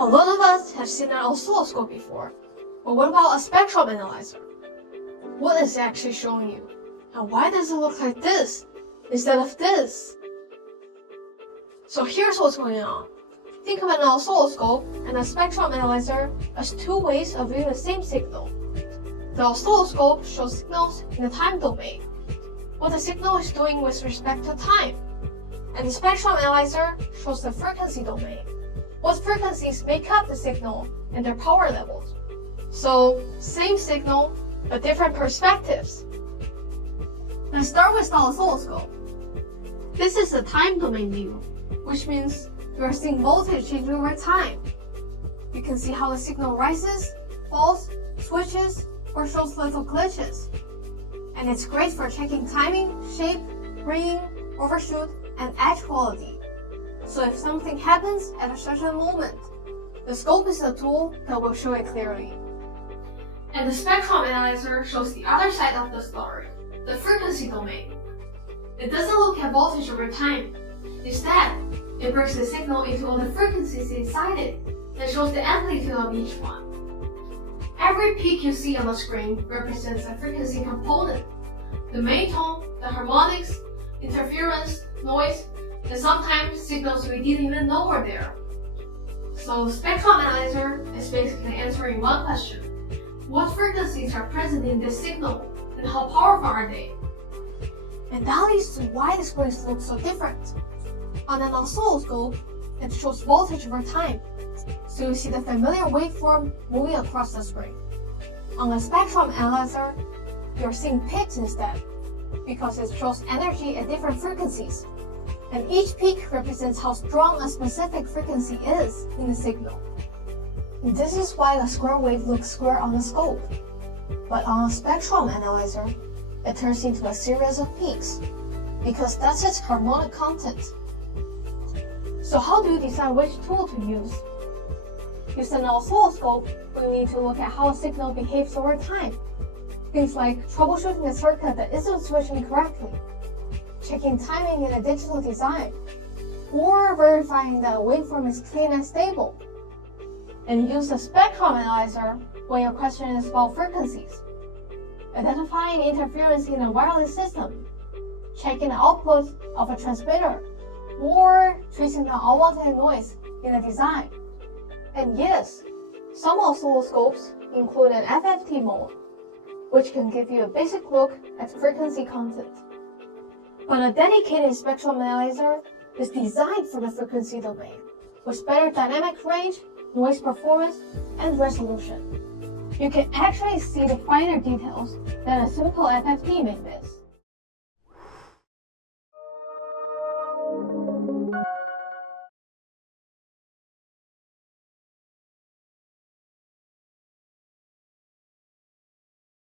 A lot of us have seen an oscilloscope before, but what about a spectrum analyzer? What is it actually showing you? And why does it look like this instead of this? So here's what's going on. Think of an oscilloscope and a spectrum analyzer as two ways of viewing the same signal. The oscilloscope shows signals in the time domain, what the signal is doing with respect to time. And the spectrum analyzer shows the frequency domain, what frequencies make up the signal and their power levels. So, same signal, but different perspectives. Let's start with the oscilloscope. This is the time domain view, which means you are seeing voltage change over time. You can see how the signal rises, falls, switches, or shows little glitches. And it's great for checking timing, shape, ringing, overshoot, and edge quality. So if something happens at a certain moment, the scope is the tool that will show it clearly. And the spectrum analyzer shows the other side of the story, the frequency domain. It doesn't look at voltage over time. Instead, it breaks the signal into all the frequencies inside it and shows the amplitude of each one. Every peak you see on the screen represents a frequency component. The main tone, the harmonics, interference, noise, and sometimes signals we didn't even know were there. So spectrum analyzer is basically answering one question. What frequencies are present in this signal and how powerful are they? And that leads to why the screens look so different. On an oscilloscope, it shows voltage over time, so you see the familiar waveform moving across the screen. On a spectrum analyzer, you're seeing peaks instead, because it shows energy at different frequencies, and each peak represents how strong a specific frequency is in the signal. And this is why the square wave looks square on the scope, but on a spectrum analyzer, it turns into a series of peaks, because that's its harmonic content. So how do you decide which tool to use? Use an oscilloscope when you need to look at how a signal behaves over time. Things like troubleshooting a circuit that isn't switching correctly, checking timing in a digital design, or verifying that a waveform is clean and stable. And use a spectrum analyzer when your question is about frequencies, identifying interference in a wireless system, checking the output of a transmitter, or tracing the unwanted noise in a design. And yes, some oscilloscopes include an FFT mode, which can give you a basic look at frequency content. But a dedicated spectrum analyzer is designed for the frequency domain, with better dynamic range, noise performance, and resolution. You can actually see the finer details that a simple FFT may miss.